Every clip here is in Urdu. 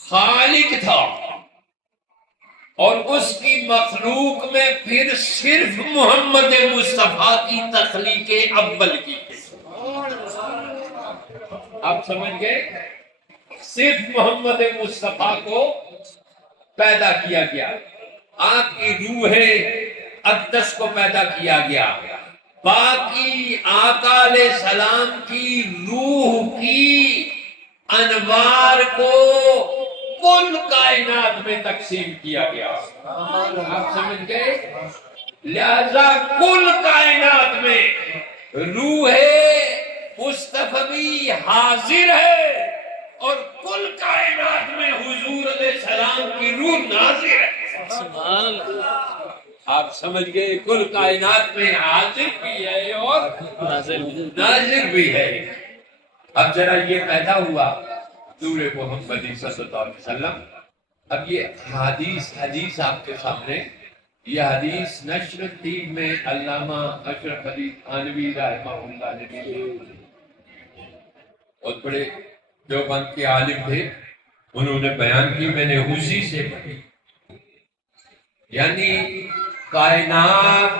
خالق تھا، اور اس کی مخلوق میں پھر صرف محمد مصطفیٰ کی تخلیق اول کی گئی۔ آپ سمجھ گئے؟ صرف محمد مصطفیٰ کو پیدا کیا گیا، آپ کی روح اقدس کو پیدا کیا گیا، باقی آقا علیہ السلام کی روح کی انوار کو کل کائنات میں تقسیم کیا گیا۔ آپ سمجھ گئے؟ لہذا کل کائنات میں روح مصطفی حاضر ہے، اور کل کائنات میں حضور علیہ السلام کی روح ناظر ہے۔ سبحان اللہ۔ آپ سمجھ گئے؟ کل کائنات میں حاضر بھی ہے اور ناظر بھی ہے۔ اب ذرا یہ پیدا ہوا نور محمدی صلی اللہ علیہ وسلم۔ اب یہ حدیث آپ کے سامنے، یہ حدیث نشر الدین میں علامہ اشرف علی تھانوی رحمہ اللہ نے، بہت بڑے دیوبند کے عالم تھے، انہوں نے بیان کی، میں نے اسی سے پڑھی۔ یعنی کائنات،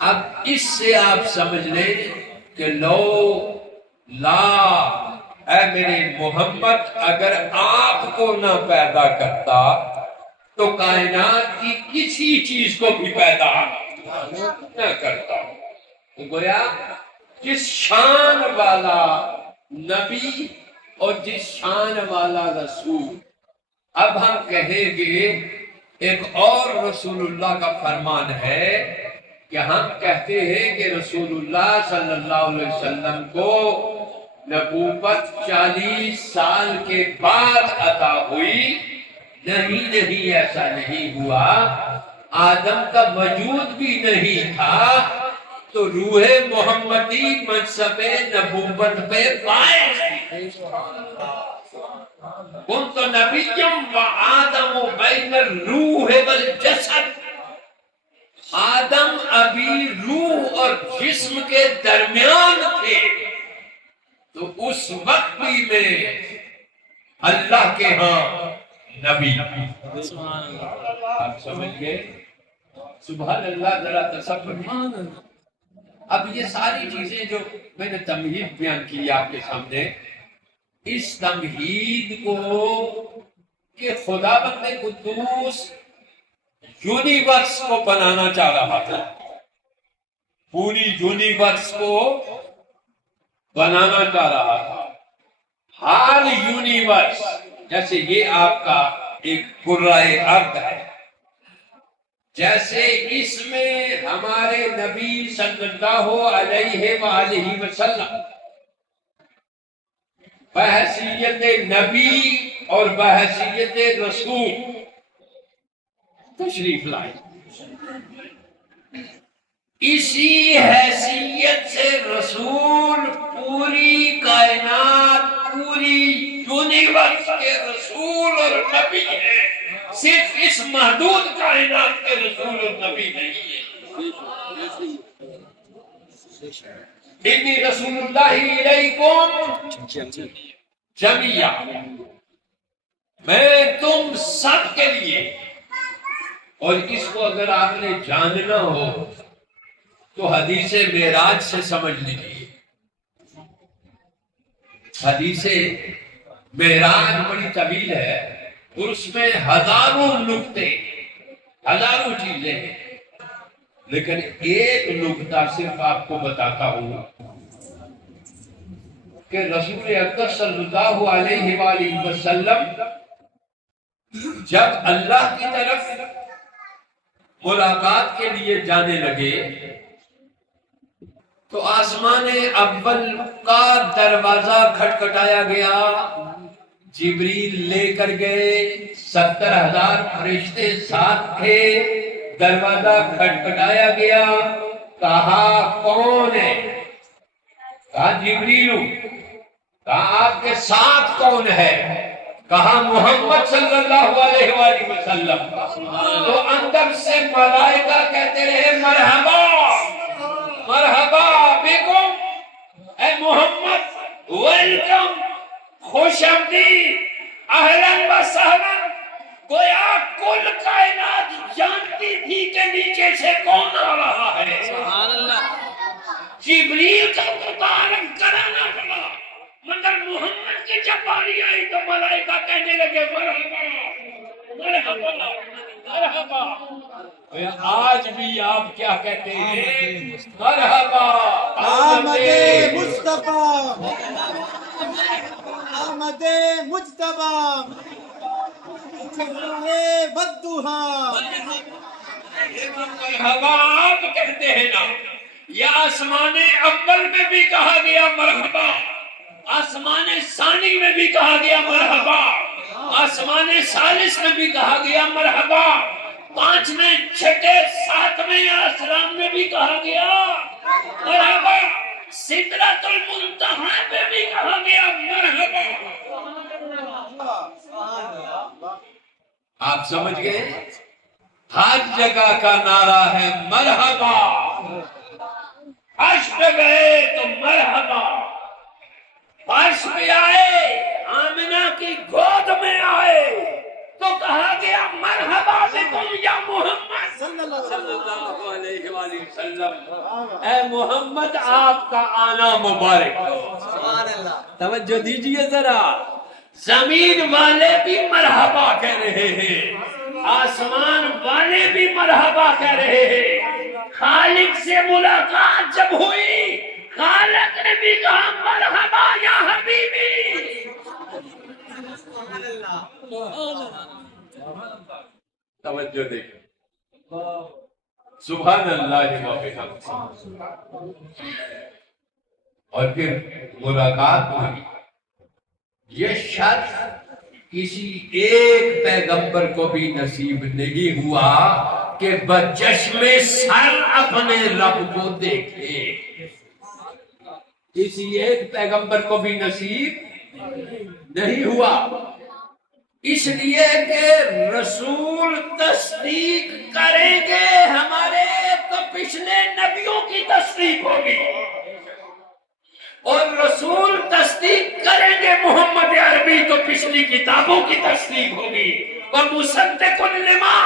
اب اس سے آپ سمجھ لیں کہ لو لا اے میرے محمد اگر آپ کو نہ پیدا کرتا تو کائنات کی کسی چیز کو بھی پیدا نہ کرتا۔ تو گویا جس شان والا نبی اور جس شان والا رسول، اب ہم کہیں گے ایک اور رسول اللہ کا فرمان ہے کہ ہم کہتے ہیں کہ رسول اللہ صلی اللہ علیہ وسلم کو نبوت 40 سال کے بعد عطا ہوئی۔ نہیں ایسا نہیں ہوا، آدم کا وجود بھی نہیں تھا تو روح محمدی منصب نبوت پہ فائز تھی۔ کنت نبیم و آدم بین الروح والجسد، آدم ابھی روح اور جسم کے درمیان تھے، تو اس وقت بھی میں اللہ کے ہاں نبی۔ آپ سمجھ گئے؟ سبحان اللہ، ذرا تصور۔ اب یہ ساری چیزیں جو میں نے تمہید بیان کی آپ کے سامنے، اس تمہید کو کہ خدا بند قدوس یونیورس کو بنانا چاہ رہا تھا، پوری یونیورس کو بنانا چاہ رہا تھا۔ ہر یونیورس، جیسے یہ آپ کا ایک کرۂ ارض ہے، جیسے اس میں ہمارے نبی صلی اللہ علیہ وآلہ وسلم بحیثیت نبی اور بحیثیت رسول تشریف لائے، اسی حیثیت سے رسول پوری کائنات، پوری یونیورس کے رسول اور نبی ہیں، صرف اس محدود کائنات کے رسول اور نبی نہیں ہے۔ انی رسول اللہ علیکم جمیعا، میں تم سب کے لیے، اور اس کو اگر آپ نے جاننا ہو تو حدیث معراج سے سمجھ لیجیے۔ حدیث معراج بڑی طویل ہے اور اس میں ہزاروں نکتے، ہزاروں چیزیں ہیں، لیکن ایک نکتہ صرف آپ کو بتاتا ہوں کہ رسول اقدس صلی اللہ علیہ وآلہ وسلم جب اللہ کی طرف ملاقات کے لیے جانے لگے تو آسمان اول کا دروازہ کھٹکھٹایا گیا، جبریل لے کر گئے، 70,000 فرشتے ساتھ تھے، دروازہ کھٹکھٹایا گیا، کہا کون ہے؟ کہا جبریل، کہا آپ کے ساتھ کون ہے؟ کہا محمد صلی اللہ علیہ وآلہ وسلم۔ تو اندر سے ملائکہ کہتے رہے مرحبا مرحبا بکم، اے محمد ویلکم، خوش آمدید، اہلاً و سہلاً، گویا کل کائنات جانتی تھی کہ نیچے سے کون آ رہا ہے. سبحان اللہ. جبریل کا مبارک کرانا پڑا، مگر محمد کی جب باری آئی تو ملائکہ کہنے لگے مرحبا مرحبا مرحبا. آج بھی آپ کیا کہتے ہیں؟ مرحبا آمد مصطفیٰ، آمد مجتبیٰ، بدوہا. مرحبا آپ کہتے ہیں نا، یا آسمان اول میں بھی کہا گیا مرحبا، آسمان ثانی میں بھی کہا گیا مرحبا، آسمان ثالث میں بھی کہا گیا مرحبا، پانچویں چھٹے ساتویں آسمان میں بھی کہا گیا مرحبا، سدرۃ المنتہا میں بھی کہا گیا مرحبا. آپ سمجھ گئے؟ ہر جگہ کا نعرہ ہے مرحبا. عرش پہ گئے تو مرحبا، عرش پہ آئے، آمنہ کی گود میں آئے تو کہا گیا مرحبا بکم یا محمد صلی اللہ علیہ وآلہ وسلم. اے محمد آپ کا آنا مبارک ہو. سبحان اللہ. توجہ دیجئے ذرا، زمین والے بھی مرحبا کہہ رہے ہیں، آسمان والے بھی مرحبا کہہ رہے ہیں. خالق سے ملاقات جب ہوئی، خالق نے بھی کہا مرحبا یا حبیبی. توجہ دیکھیں، سبحان اللہ و بحمدہ. اور پھر ملاقات ہوئی. یہ شرط کسی ایک پیغمبر کو بھی نصیب نہیں ہوا کہ بچشم سر اپنے رب کو دیکھے. کسی ایک پیغمبر کو بھی نصیب نہیں ہوا، اس لیے کہ رسول تصدیق کریں گے ہمارے تو پچھلے نبیوں کی تصدیق ہوگی، اور رسول تصدیق کریں گے محمد عربی تو پچھلی کتابوں کی تصدیق ہوگی. اور مصدق لما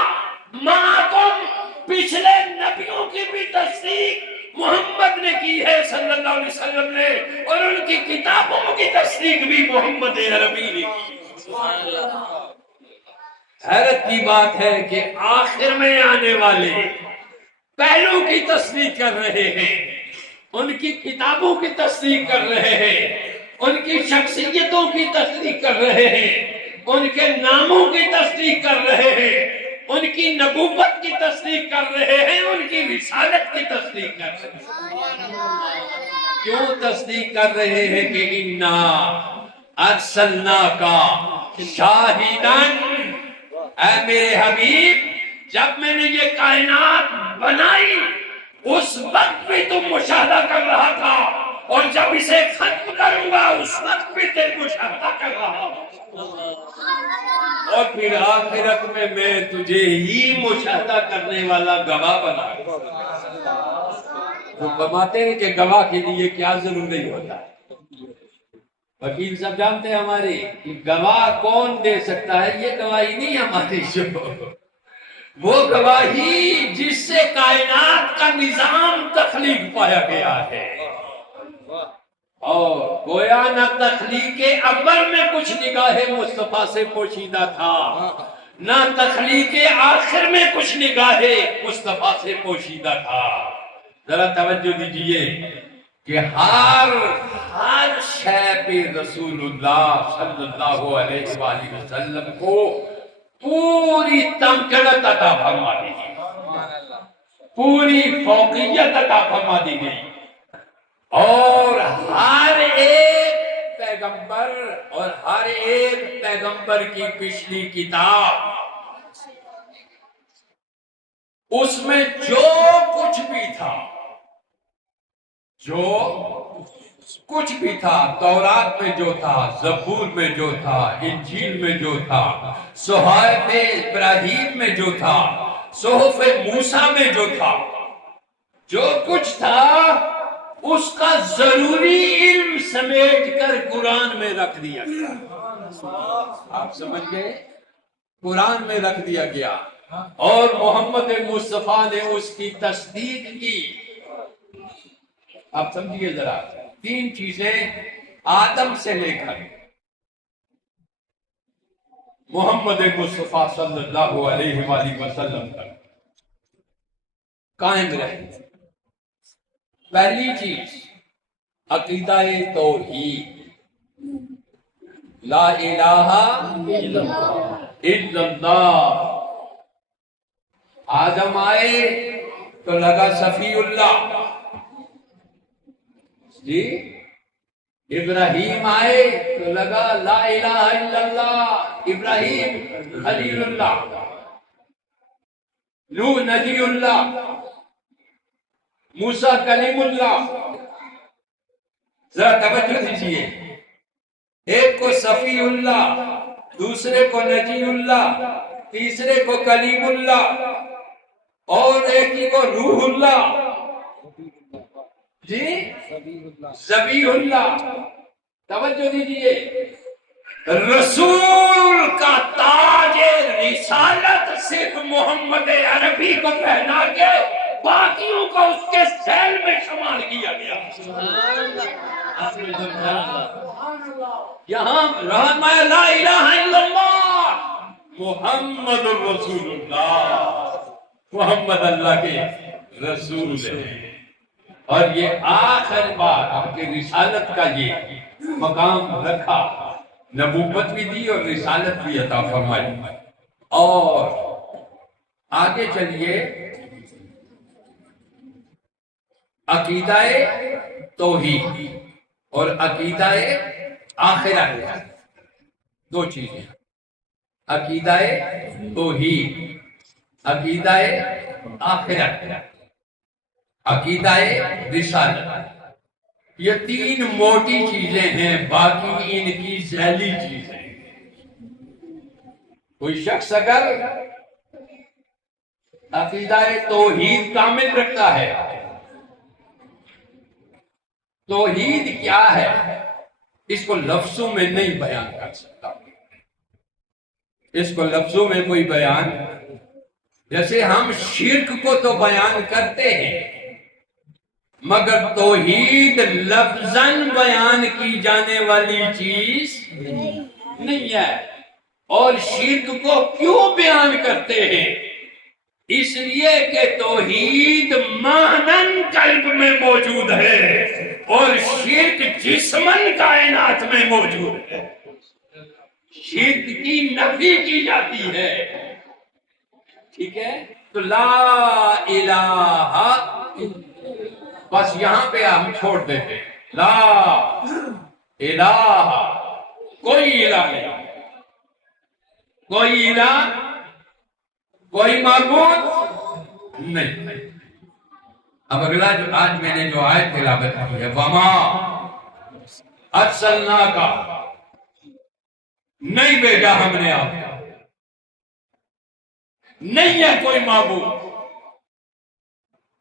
معکم، پچھلے نبیوں کی بھی تصدیق محمد نے کی ہے صلی اللہ علیہ وسلم نے، اور ان کی کتابوں کی تصدیق بھی محمد عربی نے کی. حیرت کی بات ہے کہ آخر میں آنے والے پہلو کی تصدیق کر رہے ہیں، ان کی کتابوں کی تصدیق کر رہے ہیں، ان کی شخصیتوں کی تصدیق کر رہے ہیں، ان کے ناموں کی تصدیق کر رہے ہیں، ان کی نبوت کی تصدیق کر رہے ہیں، ان کی رسالت کی تصدیق کر رہے ہیں. کیوں تصدیق کر رہے ہیں کہ انا ارسلناک شاہداً، اے میرے حبیب جب میں نے یہ کائنات بنائی اس وقت بھی تم مشاہدہ کر رہا تھا، اور جب اسے ختم کروں گا اس وقت بھی تم مشاہدہ کر رہا ہوں، اور پھر آخرت میں تجھے ہی مشاہدہ کرنے والا گواہ بنا. وہ فرماتے ہیں کہ گواہ کے لیے کیا ضروری ہوتا ہے. وکیل صاحب جانتے ہیں ہماری کہ گواہ کون دے سکتا ہے؟ یہ گواہی نہیں ہماری، جو وہ گواہی جس سے کائنات کا نظام تخلیق پایا گیا ہے. اور گویا نہ تخلیق اول میں کچھ نگاہ مصطفیٰ سے پوشیدہ تھا، نہ تخلیق آخر میں کچھ نگاہ مصطفیٰ سے پوشیدہ تھا. ذرا توجہ دیجئے کہ ہر شے پہ رسول اللہ صلی اللہ علیہ وآلہ وسلم کو پوری تمکنت عطا فرما دی گئی، پوری فوقیت عطا فرما دی گئی. اور ہر ایک پیغمبر اور ہر ایک پیغمبر کی پچھلی کتاب، اس میں جو کچھ بھی تھا، جو کچھ بھی تھا، تورات میں جو تھا، زبور میں جو تھا، انجیل میں جو تھا، صحائف ابراہیم میں جو تھا، صحف موسیٰ میں جو تھا، جو کچھ تھا اس کا ضروری علم سمیٹ کر قرآن میں رکھ دیا گیا. آپ سمجھ گئے؟ قرآن میں رکھ دیا گیا اور محمد مصطفیٰ نے اس کی تصدیق کی. آپ سمجھیے ذرا، 3 چیزیں آدم سے لے کر محمد مصطفیٰ صلی اللہ علیہ وآلہ وسلم تک قائم رہے. پہلی چیز عقیدہ توحید، لا الہ الا اللہ. آدم آئے تو لگا صفی اللہ جی، ابراہیم آئے تو لگا لا الہ الا اللہ، ابراہیم خلیل اللہ، نوح نبی اللہ، موسیٰ کلیم اللہ. ذرا توجہ دیجیے، ایک کو صفی اللہ، دوسرے کو نجی اللہ، تیسرے کو کلیم اللہ، اور ایک ہی کو روح اللہ جی، ذبیح اللہ. توجہ دیجیے، رسول کا تاج رسالت صرف محمد عربی کو پہنا کے باقیوں کو اس کے سیل میں شمار کیا گیا. یہاں رحمہ لا الہ الا اللہ محمد الرسول اللہ، محمد اللہ کے رسول ہیں. اور یہ آخر بار آپ کے رسالت کا یہ مقام رکھا، نبوت بھی دی اور رسالت بھی عطا فرمائی. اور آگے چلیے، عقیدہ توحید اور عقیدہ آخرت، 2 چیزیں، عقیدہ توحید، عقیدہ آخرت، عقیدہ رسالت. یہ 3 موٹی چیزیں ہیں، باقی ان کی ذیلی چیزیں. کوئی شخص اگر عقیدہ توحید کامل رکھتا ہے، توحید کیا ہے اس کو لفظوں میں نہیں بیان کر سکتا. اس کو لفظوں میں کوئی بیان، جیسے ہم شرک کو تو بیان کرتے ہیں مگر توحید لفظاً بیان کی جانے والی چیز نہیں ہے. اور شرک کو کیوں بیان کرتے ہیں؟ اس لیے کہ توحید معنن قلب میں موجود ہے اور شرک جسمن کائنات میں موجود ہے. شرک کی نفی کی جاتی ہے، ٹھیک ہے؟ تو لا الہ، بس یہاں پہ ہم چھوڑ دیتے، لا الہ، کوئی الہ نہیں، کوئی الہ، کوئی معبود نہیں. اب اگلا جو آج میں نے جو آیت تلاوت کی ہے، وما ارسلناک، نہیں بھیجا ہم نے آپ کو، نہیں ہے کوئی معبود.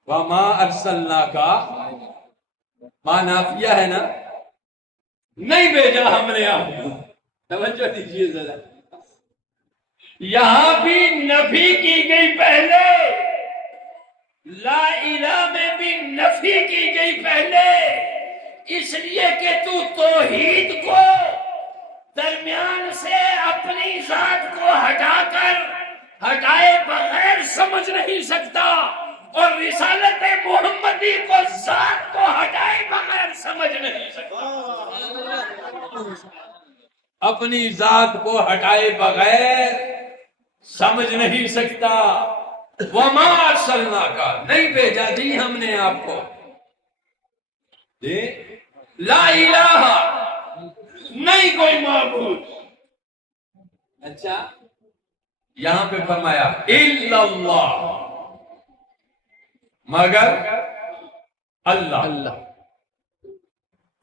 وما ارسلناک ما نافیہ ہے نا، نہیں بھیجا ہم نے آپ کو. توجہ دیجیے ذرا، یہاں بھی نفی کی گئی، پہلے لا الہ میں بھی نفی کی گئی پہلے، اس لیے کہ تو توحید کو درمیان سے اپنی ذات کو ہٹائے بغیر سمجھ نہیں سکتا، اور رسالت محمدی کو ذات کو ہٹائے بغیر سمجھ نہیں سکتا. اپنی ذات کو ہٹائے بغیر سمجھ نہیں سکتا. وما ارسلناک، نہیں بھیجا جی ہم نے آپ کو. لا الہ، نہیں کوئی معبود. اچھا، یہاں پہ فرمایا الا اللہ، مگر اللہ،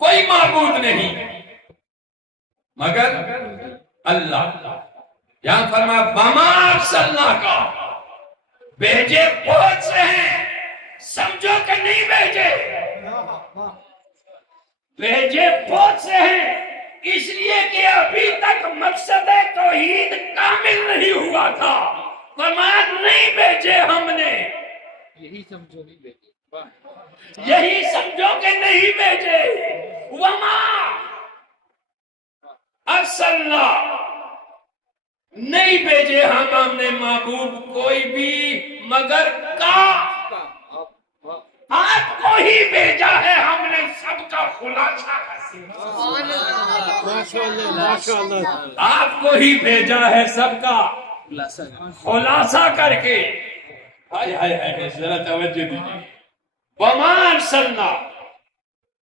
کوئی معبود نہیں مگر اللہ. یہاں فرمایا وما ارسلناک، بھیجے بہت سے ہیں، سمجھو کہ نہیں بھیجے. بھیجے بہت سے ہیں، اس لیے کہ ابھی تک مقصد توحید کامل نہیں ہوا تھا، فرمایا نہیں بھیجے ہم نے، یہی سمجھو کہ نہیں بھیجے۔ وما ارسلنا، نہیں بھیجے ہم نے محبوب کوئی بھی مگر آپ کو ہی بھیجا ہے ہم نے، سب کا خلاصہ آپ کو ہی بھیجا ہے سب کا خلاصہ کر کے۔ ہائے ہائے ہائے، ذرا توجہ دیجیے۔ وما ارسلنا،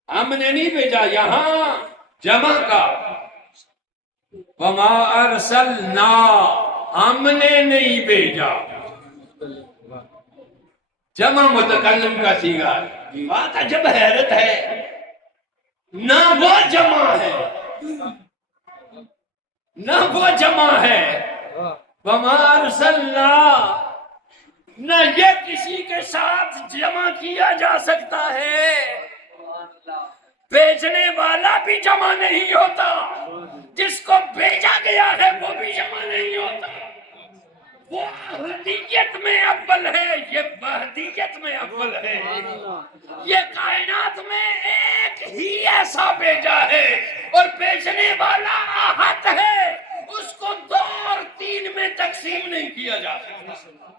ہم نے نہیں بھیجا، یہاں جمع کا وما ارسلنا، ہم نے نہیں بھیجا، جمع متکلم کا صیغہ ہے۔ بات عجب حیرت ہے، نہ وہ جمع ہے نہ وہ جمع ہے، وما ارسلنا، نہ یہ کسی کے ساتھ جمع کیا جا سکتا ہے، بھیجنے والا بھی جمع نہیں ہوتا، جس کو بھیجا گیا ہے وہ بھی جمع نہیں ہوتا۔ وہ احدیت میں اول ہے، یہ وحدیت میں اول ہے، یہ کائنات میں ایک ہی ایسا بھیجا ہے، اور بھیجنے والا احد ہے، اس کو 2 اور 3 میں تقسیم نہیں کیا جا سکتا۔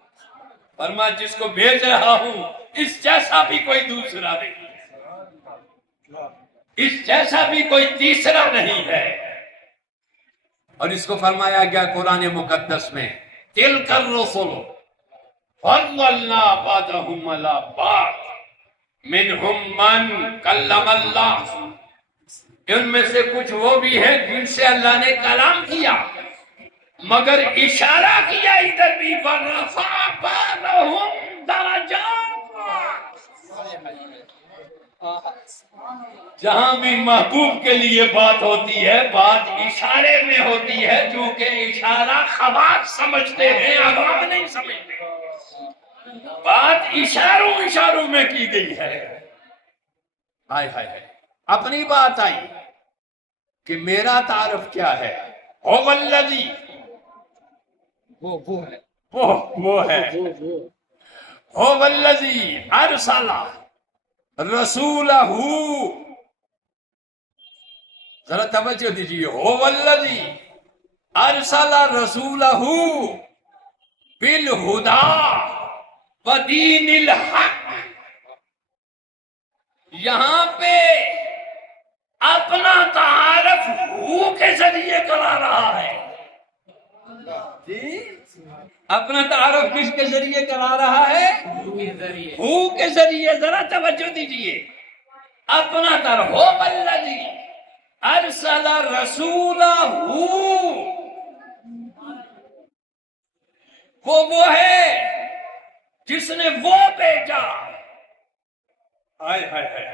فرما جس کو بھیج رہا ہوں اس جیسا بھی کوئی دوسرا نہیں، اس جیسا بھی کوئی تیسرا نہیں ہے۔ اور اس کو فرمایا گیا قرآن مقدس میں، تِلْكَ الرُّسُلُ فَضَّلْنَا بَعْضَهُمْ عَلَىٰ بَعْضٍ مِّنْهُمْ مَنْ كَلَّمَ اللَّهُ، ان میں سے کچھ وہ بھی ہیں جن سے اللہ نے کلام کیا، مگر اشارہ کیا ادھر بھی، وَرَفَعَ بَعْضَهُمْ دَرَجَاتٍ، جہاں بھی محبوب کے لیے بات ہوتی ہے بات اشارے میں ہوتی ہے، چونکہ اشارہ خواص سمجھتے ہیں، عوام نہیں سمجھتے، بات اشاروں میں کی گئی ہے۔ ہائے ہائے ہائے، اپنی بات آئی کہ میرا تعارف کیا ہے، هو الذی، وہ ہے، هو الذی ارسل رسولہ، ذرا توجہ دیجیے، هو الذی ارسل رسولہ بالہدی ودین الحق، یہاں پہ اپنا تعارف ہو کے ذریعے کرا رہا ہے، اپنا تعارف کس کے ذریعے کرا رہا ہے؟ ہو کے ذریعے، ذرا توجہ دیجیے، اپنا تعارف، هو الذی ارسل رسولہ، وہ ہے جس نے وہ بھیجا، ہائے ہائے ہائے،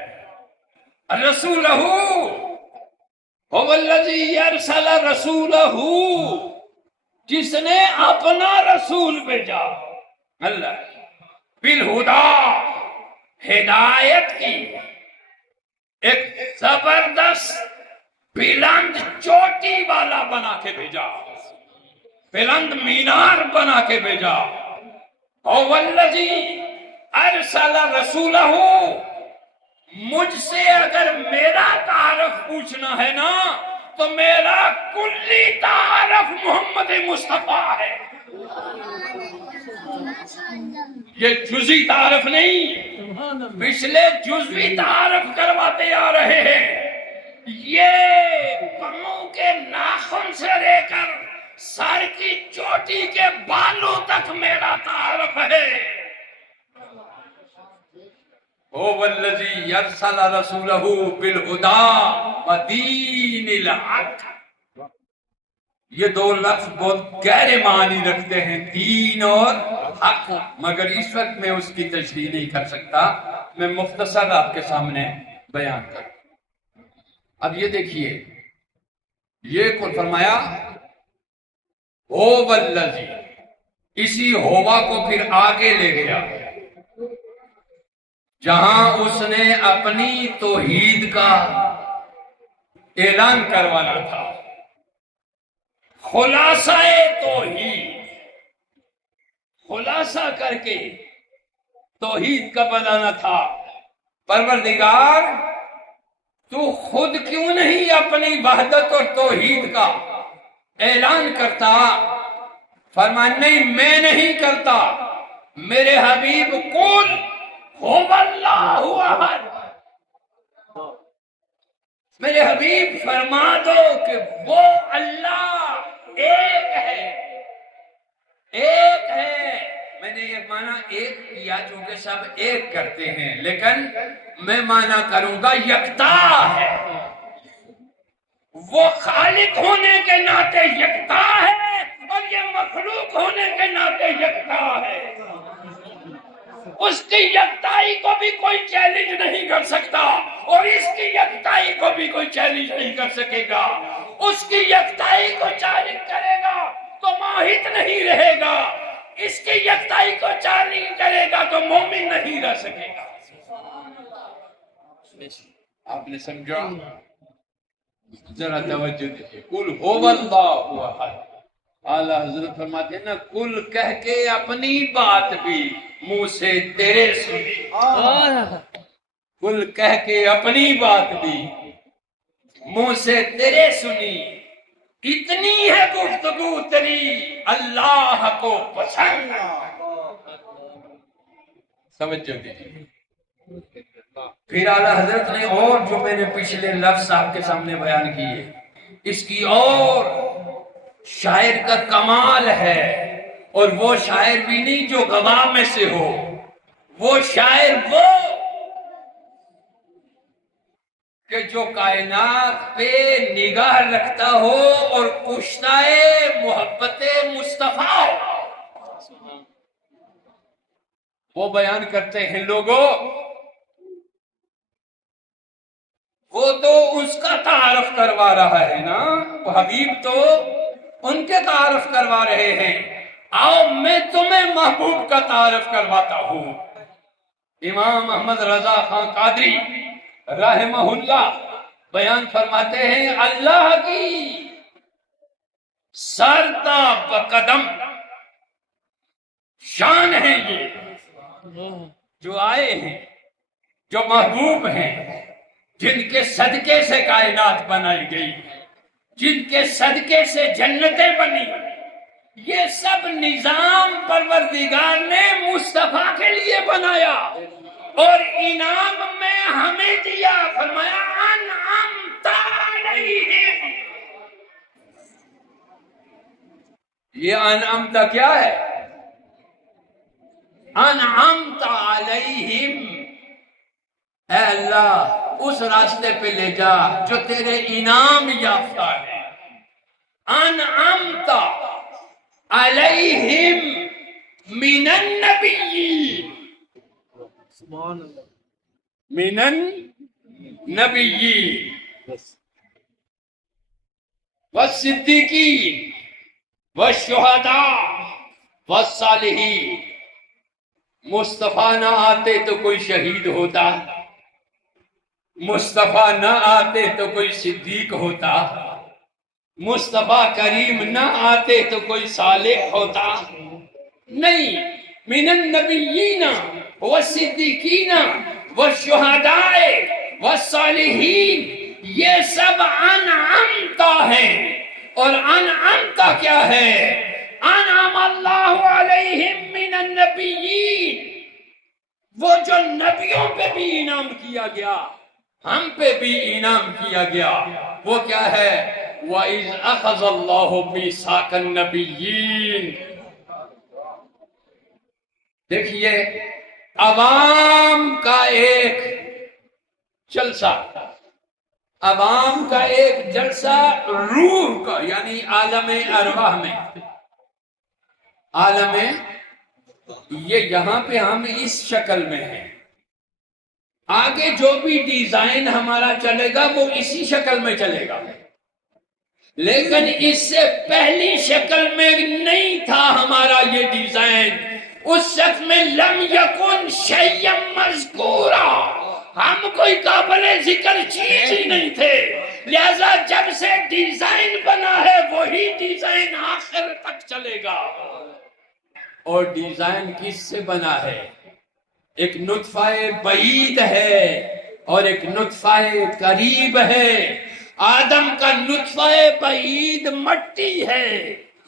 رسولہ، هو الذی ارسل رسولہ، جس نے اپنا رسول بھیجا، اللہ بالہدی، ہدایت کی، ایک زبردست بلند چوٹی والا بنا کے بھیجا، بلند مینار بنا کے بھیجا، هو الذی ارسل رسولہ، مجھ سے اگر میرا تعارف پوچھنا ہے نا تو میرا کلی تعارف محمد مصطفیٰ ہے، یہ جزئی تعارف نہیں، پچھلے جزوی تعارف کرواتے آ رہے ہیں، یہ پاؤں کے ناخن سے لے کر سر کی چوٹی کے بالوں تک میرا تعارف ہے۔ هو الذی ارسل رسولہ بالہدی ودین الحق، یہ 2 لفظ بہت گہرے معنی رکھتے ہیں، دین اور حق، مگر اس وقت میں اس کی تشریح نہیں کر سکتا، میں مختصر آپ کے سامنے بیان کروں۔ اب یہ دیکھیے، یہ کل فرمایا هو الذی، اسی ہوا کو پھر آگے لے گیا، جہاں اس نے اپنی توحید کا اعلان کروانا تھا، خلاصہ توحید، خلاصہ کر کے توحید کا بتانا تھا۔ پروردگار تو خود کیوں نہیں اپنی وحدت اور توحید کا اعلان کرتا؟ فرمایا نہیں، میں نہیں کرتا، میرے حبیب قل هو اللہ احد، میرے حبیب فرما دو کہ وہ اللہ ایک ہے، ایک ہے۔ میں نے یہ معنی ایک کیا چونکہ سب ایک کرتے ہیں، لیکن میں معنی کروں گا یکتا ہے، وہ خالق ہونے کے ناطے یکتا ہے اور یہ مخلوق ہونے کے ناطے یکتا ہے۔ اس کی یکتائی کو بھی کوئی چیلنج نہیں کر سکتا اور اس کی یکتائی کو بھی کوئی چیلنج نہیں کر سکے گا۔ اس کی یکتائی کو چیلنج کرے گا تو موحد نہیں رہے گا، اس کی یکتائی کو چیلنج کرے گا تو مومن نہیں رہ سکے گا۔ آپ نے سمجھا؟ ذرا توجہ دیجیے۔ قل هو اللہ احد، اعلیٰ حضرت فرماتے ہیں نا، کل کہہ کے اپنی بات بھی منہ سے تیرے سنی، کل کہہ کے اپنی بات بھی منہ سے تیرے سنی، اتنی ہے گفتگو تیری اللہ کو پسند۔ سمجھو دیجیے۔ پھر اعلیٰ حضرت نے اور جو میں نے پچھلے لفظ آپ کے سامنے بیان کیے، اس کی اور شاعر کا کمال ہے، اور وہ شاعر بھی نہیں جو گواہ میں سے ہو، وہ شاعر وہ کہ جو کائنات پہ نگاہ رکھتا ہو اور کشتۂ محبت مصطفیٰ ہو۔ وہ بیان کرتے ہیں لوگوں، وہ تو اس کا تعارف کروا رہا ہے نا، وہ حبیب تو ان کے تعارف کروا رہے ہیں، آؤ میں تمہیں محبوب کا تعارف کرواتا ہوں۔ امام احمد رضا خان قادری رحمہ اللہ بیان فرماتے ہیں، اللہ کی سرتا بقدم شان ہے یہ جو آئے ہیں، جو محبوب ہیں، جن کے صدقے سے کائنات بنائی گئی، جن کے صدقے سے جنتیں بنی، یہ سب نظام پروردگار نے مصطفیٰ کے لیے بنایا اور انعام میں ہمیں دیا۔ فرمایا انعمت علیہم، یہ انعمت کیا ہے؟ انعمت علیہم، اے اللہ اس راستے پہ لے جا جو تیرے انعام یافتہ ہے۔ انعمت علیہم من النبیین، من النبیین والصدیقین والشہداء والصالحین۔ مصطفیٰ نہ آتے تو کوئی شہید ہوتا، مصطفیٰ نہ آتے تو کوئی صدیق ہوتا، مصطفیٰ کریم نہ آتے تو کوئی صالح ہوتا نہیں۔ من النبیین والصدیقین والشہداء والصالحین، یہ سب انعمتا ہیں، اور انعمتا کیا ہے؟ انعم اللہ علیہم من النبیین، وہ جو نبیوں پہ بھی انعام کیا گیا، ہم پہ بھی انعام کیا گیا، وہ کیا ہے؟ وَإِذْ أَخَذَ اللَّهُ مِيثَاقَ النَّبِيِّينَ۔ دیکھیے، عوام کا ایک جلسہ، عوام کا ایک جلسہ روح کا، یعنی عالم ارواح میں، عالم یہ یہاں پہ ہم اس شکل میں ہیں، آگے جو بھی ڈیزائن ہمارا چلے گا وہ اسی شکل میں چلے گا، لیکن اس سے پہلی شکل میں نہیں تھا ہمارا یہ ڈیزائن۔ اس شخص میں لم یکن شیئا مذکورا، ہم کوئی قابل ذکر چیز ہی نہیں تھے، لہذا جب سے ڈیزائن بنا ہے وہی ڈیزائن آخر تک چلے گا۔ اور ڈیزائن کس سے بنا ہے؟ ایک نطفہ بعید ہے اور ایک نطفہ قریب ہے۔ آدم کا نطفہ بعید مٹی ہے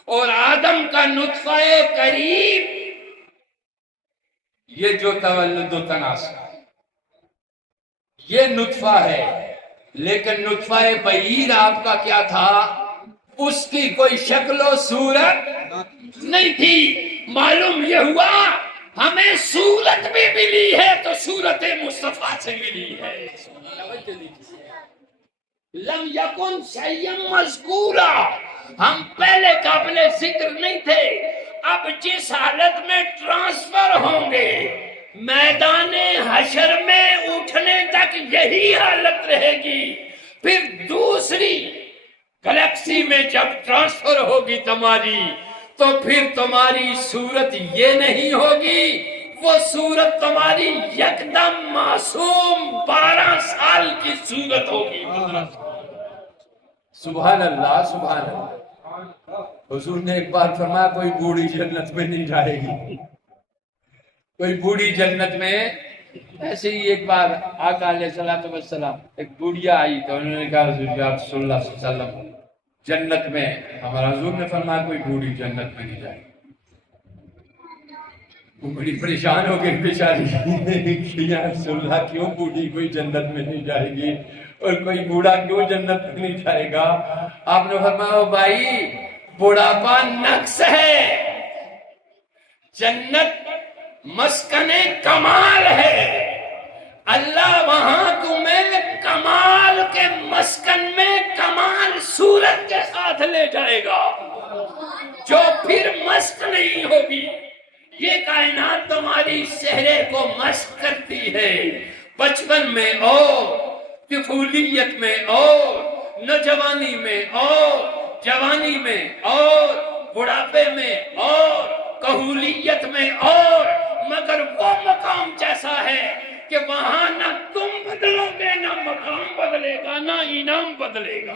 اور آدم کا نطفہ قریب یہ جو تولد و تناسل یہ نطفہ ہے، لیکن نطفہ بعید آپ کا کیا تھا؟ اس کی کوئی شکل و صورت نہیں تھی۔ معلوم یہ ہوا ہمیں صورت بھی ملی ہے تو صورت مصطفیٰ سے ملی ہے۔ لم یکن شیئا مذکورا، ہم پہلے قابل ذکر نہیں تھے، اب جس حالت میں ٹرانسفر ہوں گے میدان حشر میں اٹھنے تک یہی حالت رہے گی، پھر دوسری گلیکسی میں جب ٹرانسفر ہوگی تمہاری تو پھر تمہاری صورت یہ نہیں ہوگی، وہ صورت تمہاری یکدم معصوم 12 سال کی صورت ہوگی۔ سبحان اللہ سبحان اللہ۔ حضور نے ایک بار فرمایا کوئی بوڑھی جنت میں نہیں جائے گی، کوئی بوڑھی جنت میں۔ ایسے ہی ایک بار آقا علیہ السلام ایک بوڑھیا آئی تو انہوں نے کہا حضور یا رسول اللہ صلی اللہ علیہ وسلم جنت میں، ہمارا حضور نے فرمایا کوئی بوڑھی جنت میں نہیں جائے گی۔ وہ بڑی پریشان ہو گئی بیچاری، یا رسول اللہ کیوں بوڑھی کوئی جنت میں نہیں جائے گی اور کوئی بوڑھا کیوں جنت میں نہیں جائے گا؟ آپ نے فرمایا او بھائی بوڑھاپا نقص ہے، جنت مسکن کمال ہے، اللہ وہاں تمہیں کمال کے مسکن میں کمال صورت کے ساتھ لے جائے گا جو پھر مست نہیں ہوگی۔ یہ کائنات تمہاری چہرے کو مست کرتی ہے، بچپن میں اور طفولیت میں اور نوجوانی میں اور جوانی میں اور بڑھاپے میں اور کہولیت میں اور، مگر وہ مقام جیسا ہے کہ وہاں نہ تم بدلو گے نہ مقام بدلے گا نہ انعام بدلے گا۔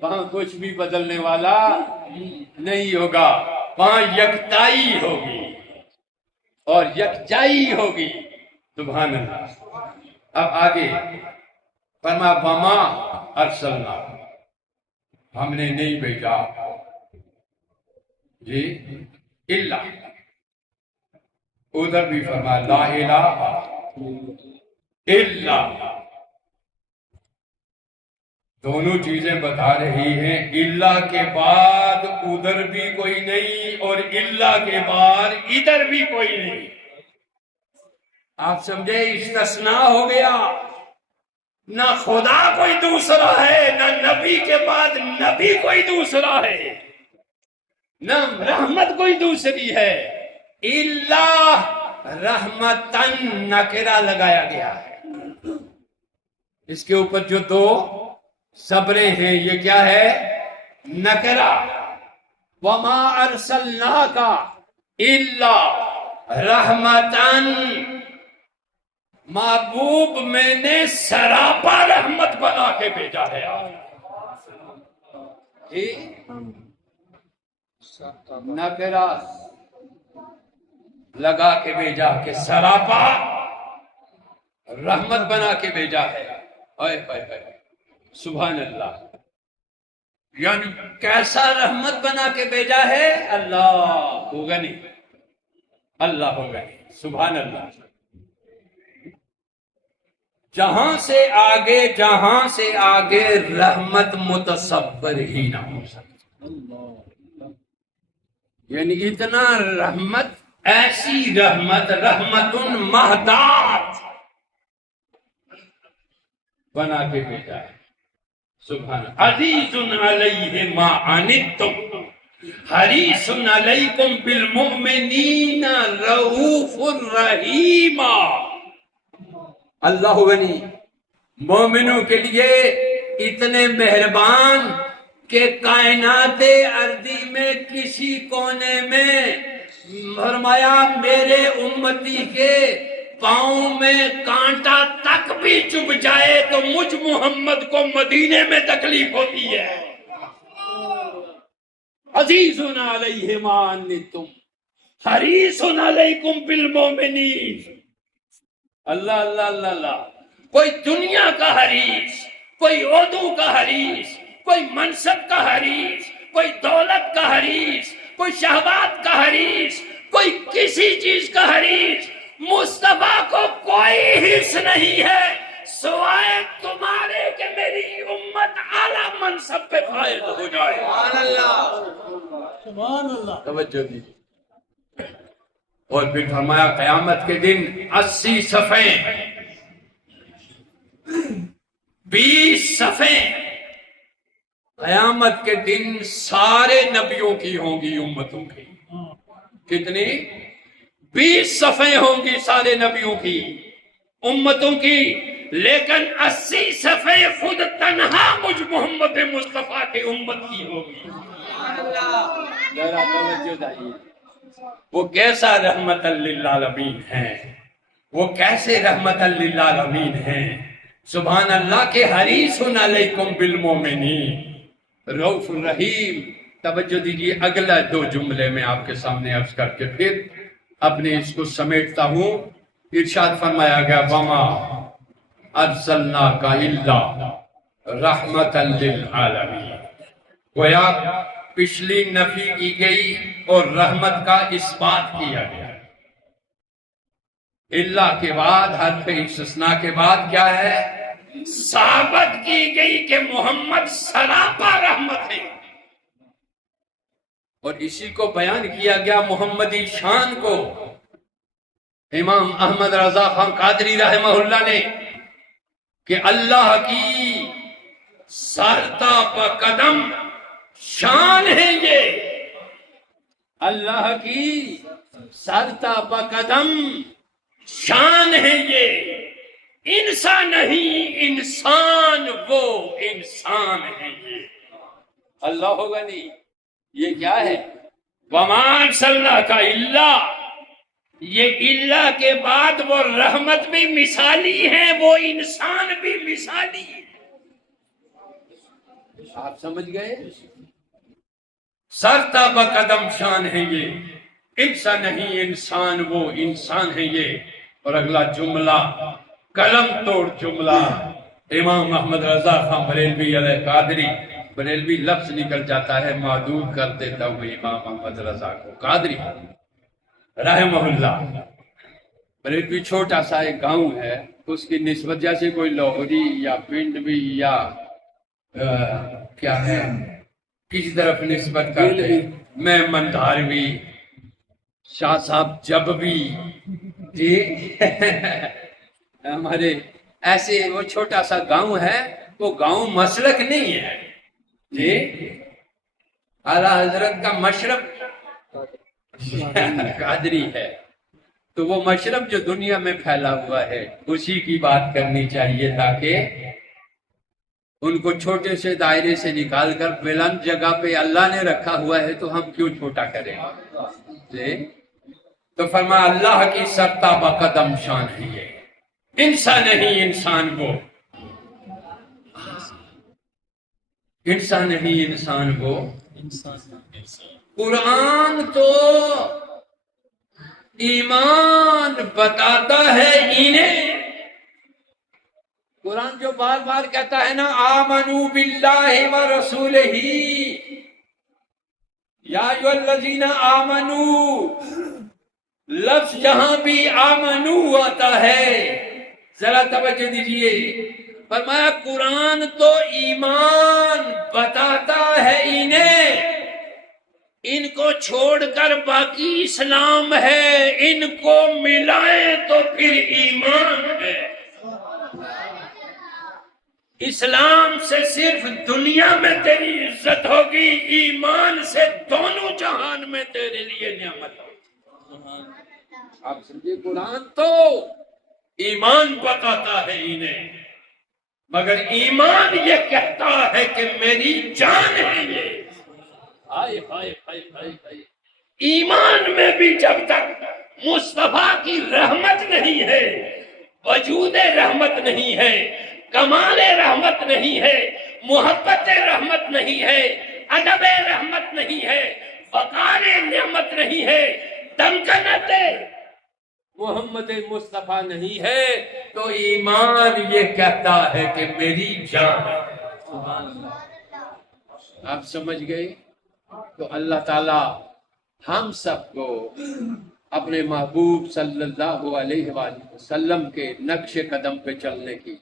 وہاں کچھ بھی بدلنے والا نہیں ہوگا، وہاں یکتائی ہوگی اور یکجائی ہوگی۔ سبحان اللہ۔ اب آگے فرما وما ارسلنا، ہم نے نہیں بھیجا جی الا، ادھر بھی فرما لا الہ الا، دونوں چیزیں بتا رہی ہیں، الا کے بعد ادھر بھی کوئی نہیں اور الا کے بعد ادھر بھی کوئی نہیں۔ آپ سمجھے استثناء ہو گیا، نہ خدا کوئی دوسرا ہے، نہ نبی کے بعد نبی کوئی دوسرا ہے، نہ رحمت کوئی دوسری ہے، الا رحمتن نکرہ لگایا گیا ہے۔ اس کے اوپر جو دو صبریں ہیں یہ کیا ہے؟ نکرہ۔ وما ارسلناک الا رحمتن، محبوب میں نے سراپا رحمت بنا کے بھیجا ہے نکرہ لگا کے بھیجا کہ سراپا رحمت بنا کے بھیجا ہے۔ سبحان اللہ، یعنی کیسا رحمت بنا کے بھیجا ہے؟ اللہ ہوگا نہیں، اللہ ہوگا نہیں۔ سبحان اللہ۔ جہاں سے آگے رحمت متصور ہی نہ ہو سکتی، یعنی اتنا رحمت، ایسی رحمت، رحمت مہدات بنا کے بھیجا ہے۔ سبحان اللہ۔ عزیز علیہ ما عنتم حریص علیکم بالمؤمنین رؤوف رحیم۔ اللہ غنی، مومنوں کے لیے اتنے مہربان کہ کائنات ارضی میں کسی کونے میں فرمایا میرے امتی کے پاؤں میں کانٹا تک بھی چبھ جائے تو مجھ محمد کو مدینے میں تکلیف ہوتی ہے. عزیز علیہ ما عنتم حریص علیکم بالمؤمنین. اللہ اللہ اللہ اللہ. کوئی دنیا کا حریص، کوئی عہدوں کا حریص، کوئی منصب کا حریص، کوئی دولت کا حریص، کوئی شہوات کا حریص، کوئی کسی چیز کا حریص، مصطفیٰ کو کوئی حرص نہیں ہے سوائے تمہارے کہ میری امت اعلیٰ منصب پہ فائز ہو جائے. سبحان اللہ سبحان اللہ. توجہ دیجیے. اور پھر فرمایا قیامت کے دن 80 صفحے 20 صفحے قیامت کے دن سارے نبیوں کی ہوں گی امتوں کی. کتنی؟ 20 صفحے ہوں گی سارے نبیوں کی امتوں کی، لیکن 80 صفحے خود تنہا مجھ محمد مصطفیٰ کی امت کی ہوگی. ذرا توجہ دائیے. وہ کیسا رحمت للعالمین ہے، وہ کیسے رحمت للعالمین ہیں. سبحان اللہ کے حریص علیکم بالمؤمنین رؤوف الرحیم. توجہ دیجیے. اگلا 2 جملے میں آپ کے سامنے عرض کر کے پھر اپنے اس کو سمیٹتا ہوں. ارشاد فرمایا گیا وما ارسلناک الا رحمت للعالمین. گویا پچھلی نفی کی گئی اور رحمت کا اثبات کیا گیا. اللہ کے بعد حرف استثناء کے بعد کیا ہے؟ ثابت کی گئی کہ محمد سراپا رحمت ہے. اور اسی کو بیان کیا گیا محمدی شان کو امام احمد رضا خان قادری رحمہ اللہ نے کہ اللہ کی سرتا بقدم شان ہے یہ. اللہ کی سرتا بقدم شان ہے یہ. انسان نہیں انسان، وہ انسان ہے یہ. اللہ ہوگا نہیں. یہ کیا ہے؟ وما ارسلناک الا. یہ اللہ کے بعد وہ رحمت بھی مثالی ہے، وہ انسان بھی مثالی ہے. آپ سمجھ گئے؟ سرتا بقدم شان ہے یہ. انسان نہیں انسان، وہ انسان ہے یہ. اور اگلا جملہ قلم توڑ جملہ امام محمد رضا خان بریلوی علیہ قادری. بریلوی لفظ نکل جاتا ہے، معدود کر دیتا ہوں امام محمد رضا کو قادری رحمہ اللہ. بریلوی چھوٹا سا ایک گاؤں ہے، اس کی نسبت جیسے کوئی لاہوری یا پنڈوی یا کیا ہے کسی طرف نسبت کرتے. میں مندھاروی، شاہ صاحب جب بھی جی ہمارے ایسے وہ چھوٹا سا گاؤں ہے. وہ گاؤں مسلک نہیں ہے جی. اعلیٰ حضرت کا مشرب قادری ہے، تو وہ مشرب جو دنیا میں پھیلا ہوا ہے اسی کی بات کرنی چاہیے تاکہ ان کو چھوٹے سے دائرے سے نکال کر بلند جگہ پہ اللہ نے رکھا ہوا ہے تو ہم کیوں چھوٹا کریں جی. تو فرمایا اللہ کی سرتا بقدم شان ہے یہ. انسان نہیں انسان، وہ انسان نہیں انسان، وہ قرآن تو ایمان بتاتا ہے انہیں. قرآن جو بار بار کہتا ہے نا آمنوا باللہ ورسولہ، یا ایھا الذین آمنوا، لفظ جہاں بھی آمنو آتا ہے ذرا توجہ دیجیے. فرمایا قرآن تو ایمان بتاتا ہے انہیں، ان کو چھوڑ کر باقی اسلام ہے، ان کو ملائے تو پھر ایمان ہے. اسلام سے صرف دنیا میں تیری عزت ہوگی، ایمان سے دونوں جہان میں تیرے لیے نعمت ہوگی. آپ سمجھے قرآن تو ایمان بتاتا ہے انہیں. مگر ایمان یہ کہتا ہے کہ میری جان ہے یہ. ہائے ہائے ہائے ہائے ہائے. ایمان میں بھی جب تک مصطفیٰ کی رحمت نہیں ہے، وجود رحمت نہیں ہے، کمال رحمت نہیں ہے، محبت رحمت نہیں ہے، ادب رحمت نہیں ہے، وقار نعمت نہیں ہے، دمکنت محمد مصطفیٰ نہیں ہے، تو ایمان یہ کہتا ہے کہ میری جان ہے. سبحان اللہ. آپ سمجھ گئے؟ تو اللہ تعالی ہم سب کو اپنے محبوب صلی اللہ علیہ وآلہ وسلم کے نقش قدم پہ چلنے کی.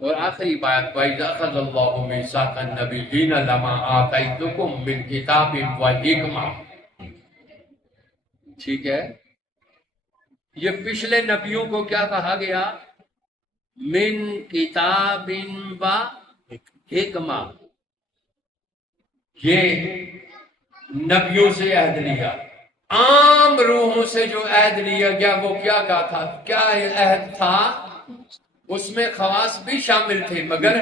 اور آخری بات، وَإِذَا أَخَذَ اللَّهُ مِيثَاقَ النَّبِيِّينَ لَمَا آتَيْتُكُم مِّن كِتَابٍ وَحِکْمَةٍ. ٹھیک ہے، یہ پچھلے نبیوں کو کیا کہا گیا؟ من کتاب و حکمہ. یہ نبیوں سے عہد لیا. عام روحوں سے جو عہد لیا گیا وہ کیا کہا تھا؟ کیا عہد تھا؟ اس میں خواص بھی شامل تھے مگر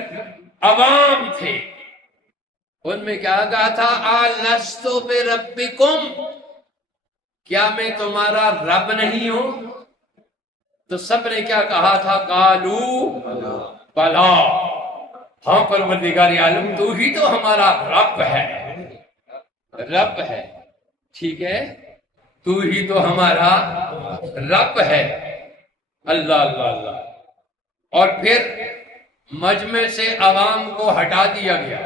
عوام تھے. ان میں کیا کہا تھا؟ الستُ بربکم، کیا میں تمہارا رب نہیں ہوں؟ تو سب نے کیا کہا تھا؟ قالوا بلا، ہاں پروردگار عالم تو ہی تو ہمارا رب ہے. رب ہے، ٹھیک ہے، تو ہی تو ہمارا رب ہے. اللہ اللہ اللہ. اور پھر مجمع سے عوام کو ہٹا دیا گیا،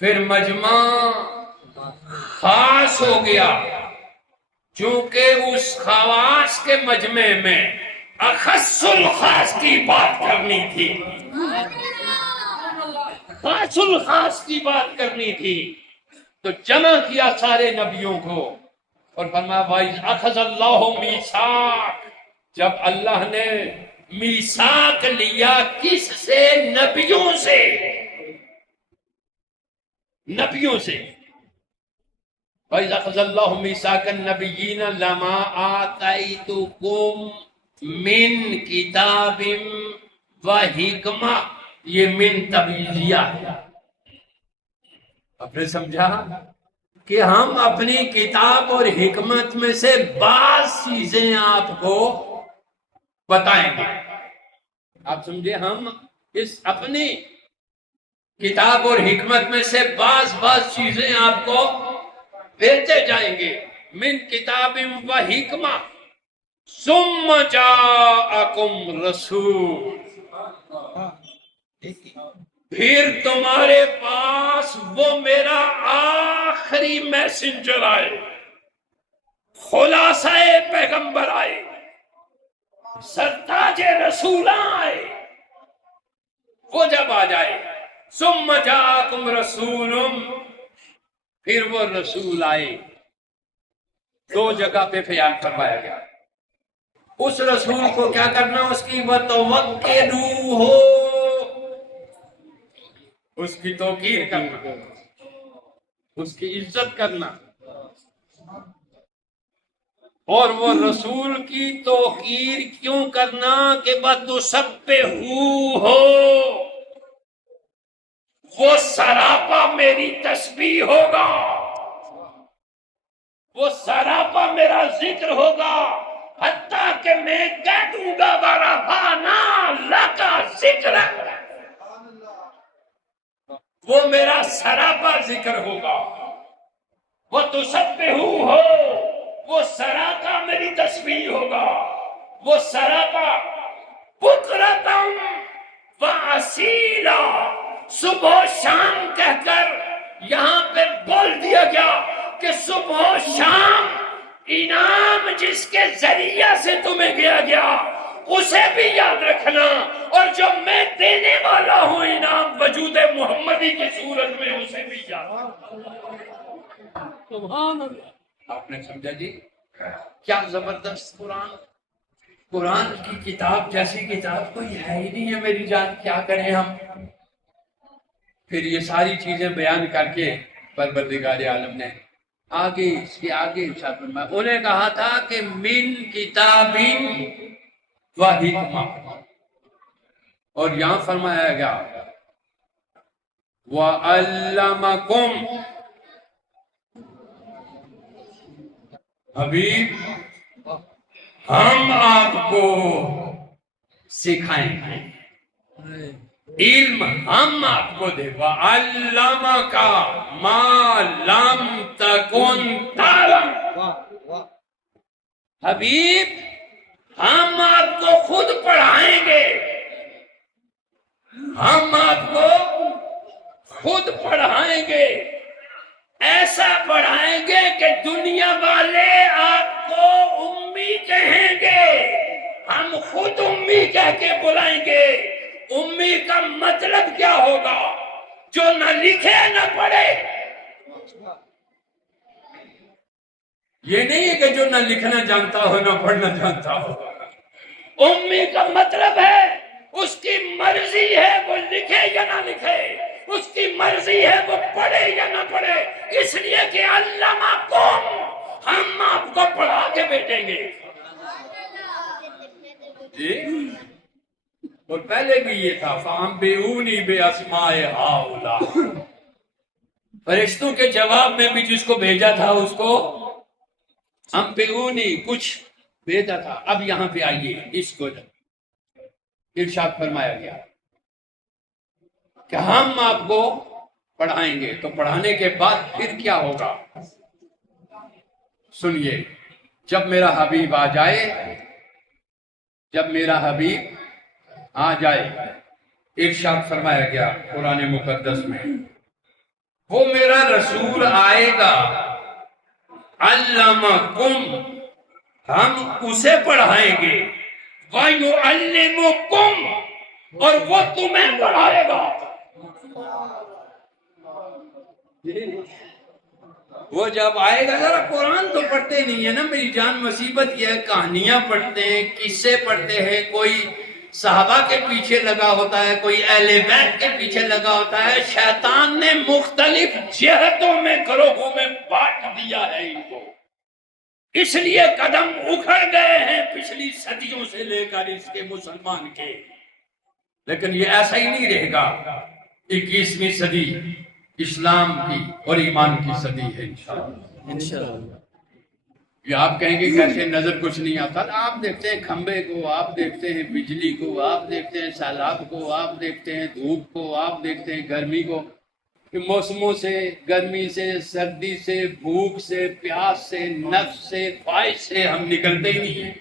پھر مجمع خاص ہو گیا، چونکہ اس خواص کے مجمع میں اخص الخاص کی بات کرنی تھی، خاص الخاص کی بات کرنی تھی. تو جمع کیا سارے نبیوں کو اور فرمایا وَإِذْ أَخَذَ اللَّهُ مِيثَاقَ. جب اللہ نے میثاق لیا کس سے؟ نبیوں سے. نبیوں سے. وَإِذْ أَخَذَ اللَّهُ مِيثَاقَ النَّبِيِّينَ لَمَا آتَيْتُكُم مِّن کتاب وحکمہ. یہ من تبعیضیہ ہے. آپ نے سمجھا کہ ہم اپنی کتاب اور حکمت میں سے بعض چیزیں آپ کو بتائیں گے. آپ سمجھے؟ ہم اس اپنی کتاب اور حکمت میں سے بعض چیزیں آپ کو بھیجتے جائیں گے. من کتاب و حکمہ ثم جاءکم رسول، پھر تمہارے پاس وہ میرا آخری میسنجر آئے، خلاصہ پیغمبر آئے، سرتاج رسولاں آئے. وہ جب آ جائے، ثم جاءکم رسول، پھر وہ رسول آئے. دو جگہ پہ بیان فرمایا گیا. اس رسول کو کیا کرنا؟ اس کی وَتَوَقِّرُوهُ، اس کی توقیر کرنا، اس کی عزت کرنا. اور وہ رسول کی توقیر کیوں کرنا؟ کہ وَتُسَبِّحُوهُ ہو، وہ سراپا میری تسبیح ہوگا، وہ سراپا میرا ذکر ہوگا، حتیٰ کہ میں کہہ دوں گا وَرَفَعْنَا لَكَ ذِکْرَکَ، وہ میرا سراپا ذکر ہوگا. وہ تسبحوہ ہو، وہ سراپا میری تسبیح ہوگا، وہ سراپا بکرتم و اصیلا، صبح و شام کہہ کر یہاں پہ بول دیا گیا کہ صبح و شام انعام جس کے ذریعہ سے تمہیں دیا گیا اسے بھی یاد رکھنا، اور جو میں دینے والا ہوں انعام وجود محمدی کی صورت میں اسے بھی یاد رکھنا. سبحان اللہ. آپ نے سمجھا جی؟ کیا زبردست قرآن. قرآن کی کتاب جیسی کتاب کوئی ہے ہی نہیں ہے میری جان. کیا کریں ہم؟ پھر یہ ساری چیزیں بیان کر کے پروردگار عالم نے آگے اس کے آگے ارشاد فرمایا. انہیں کہا تھا کہ من کتاب و حکمہ، اور یہاں فرمایا گیا وَعَلَّمَكُمْ، حبیب ہم آپ کو سکھائیں گے، علم ہم آپ کو دے، وَعَلَّمَكَ مَا لَمْ تَكُنْ تَعْلَمْ، حبیب ہم آپ کو خود پڑھائیں گے، ہم آپ کو خود پڑھائیں گے، ایسا پڑھائیں گے کہ دنیا والے آپ کو امی کہیں گے، ہم خود امی کہہ کے بلائیں گے۔ امی کا مطلب کیا ہوگا؟ جو نہ لکھے نہ پڑھے۔ یہ نہیں ہے کہ جو نہ لکھنا جانتا ہو نہ پڑھنا جانتا ہو۔ امی کا مطلب ہے اس کی مرضی ہے وہ لکھے یا نہ لکھے، اس کی مرضی ہے وہ پڑھے یا نہ پڑھے، اس لیے کہ علمکم، ہم آپ کو پڑھا کے بیٹھیں گے۔ جی اور پہلے بھی یہ تھا فَأَنبِئُونِي بِأَسْمَاءِ هَؤُلَاءِ، فرشتوں کے جواب میں بھی جس کو بھیجا تھا اس کو انبئونی کچھ بھیجا تھا۔ اب یہاں پہ آئیے، اس کو ارشاد فرمایا گیا کہ ہم آپ کو پڑھائیں گے، تو پڑھانے کے بعد پھر کیا ہوگا؟ سنیے، جب میرا حبیب آ جائے، جب میرا حبیب آ جائے، ارشاد فرمایا گیا قرآن مقدس میں، وہ میرا رسول آئے گا، علمکم، ہم اسے پڑھائیں گے، وَيُعَلِّمُكُمْ، اور وہ تمہیں پڑھائے گا۔ وہ جب آئے گا، ذرا قرآن تو پڑھتے نہیں ہے نا میری جان، مصیبت یہ ہے، کہانیاں پڑھتے ہیں، قصے پڑھتے ہیں، کوئی صحابہ کے پیچھے لگا ہوتا ہے، کوئی اہل بیت کے پیچھے لگا ہوتا ہے۔ شیطان نے مختلف جہتوں میں گروہوں میں بانٹ دیا ہے ان کو، اس لیے قدم اکھڑ گئے ہیں پچھلی صدیوں سے لے کر اس کے مسلمان کے۔ لیکن یہ ایسا ہی نہیں رہے گا، 21ویں صدی اسلام کی اور ایمان کی صدی ہے انشاءاللہ۔ یہ آپ کہیں گے کیسے نظر کچھ نہیں آتا؟ آپ دیکھتے ہیں کھمبے کو، آپ دیکھتے ہیں بجلی کو، آپ دیکھتے ہیں سیلاب کو، آپ دیکھتے ہیں دھوپ کو، آپ دیکھتے ہیں گرمی کو، موسموں سے، گرمی سے، سردی سے، بھوک سے، پیاس سے، نفس سے، خواہش سے ہم نکلتے ہی نہیں ہیں۔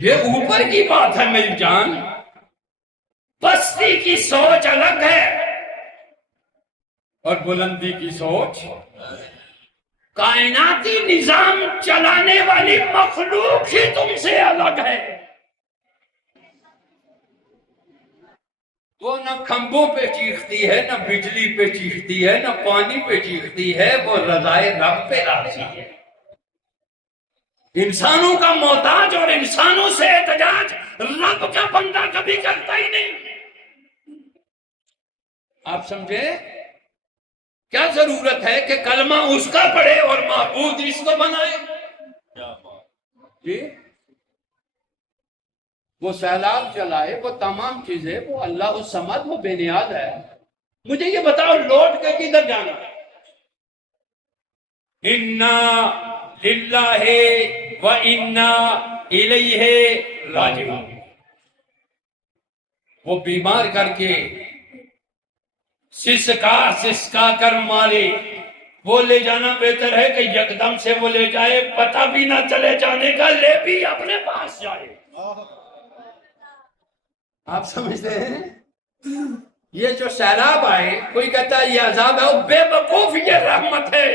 یہ اوپر کی بات ہے میری جان، پستی کی سوچ الگ ہے اور بلندی کی سوچ، کائناتی نظام چلانے والی مخلوق ہی تم سے الگ ہے۔ وہ نہ کھمبوں پہ چیختی ہے، نہ بجلی پہ چیختی ہے، نہ پانی پہ چیختی ہے، وہ رضائے رب پہ راضی ہے۔ انسانوں کا محتاج اور انسانوں سے احتجاج رب کا بندہ کبھی کرتا ہی نہیں۔ آپ سمجھے؟ کیا ضرورت ہے کہ کلمہ اس کا پڑھے اور معبود اس کو بنائے؟ جی وہ سیلاب چلائے، وہ تمام چیزیں، وہ اللہ الصمد، وہ بے نیاز ہے۔ مجھے یہ بتاؤ لوٹ کے کدھر جانا ہے؟ انا للہ و انا الیہ راجعون، وہ بیمار کر کے سسکا کر مارے، وہ لے جانا بہتر ہے کہ یکدم سے وہ لے جائے، پتہ بھی نہ چلے جانے کا، لے بھی اپنے پاس جائے۔ آپ سمجھتے ہیں؟ یہ جو سیلاب آئے، کوئی کہتا ہے یہ عذاب ہے، بے وقوف، یہ رحمت ہے۔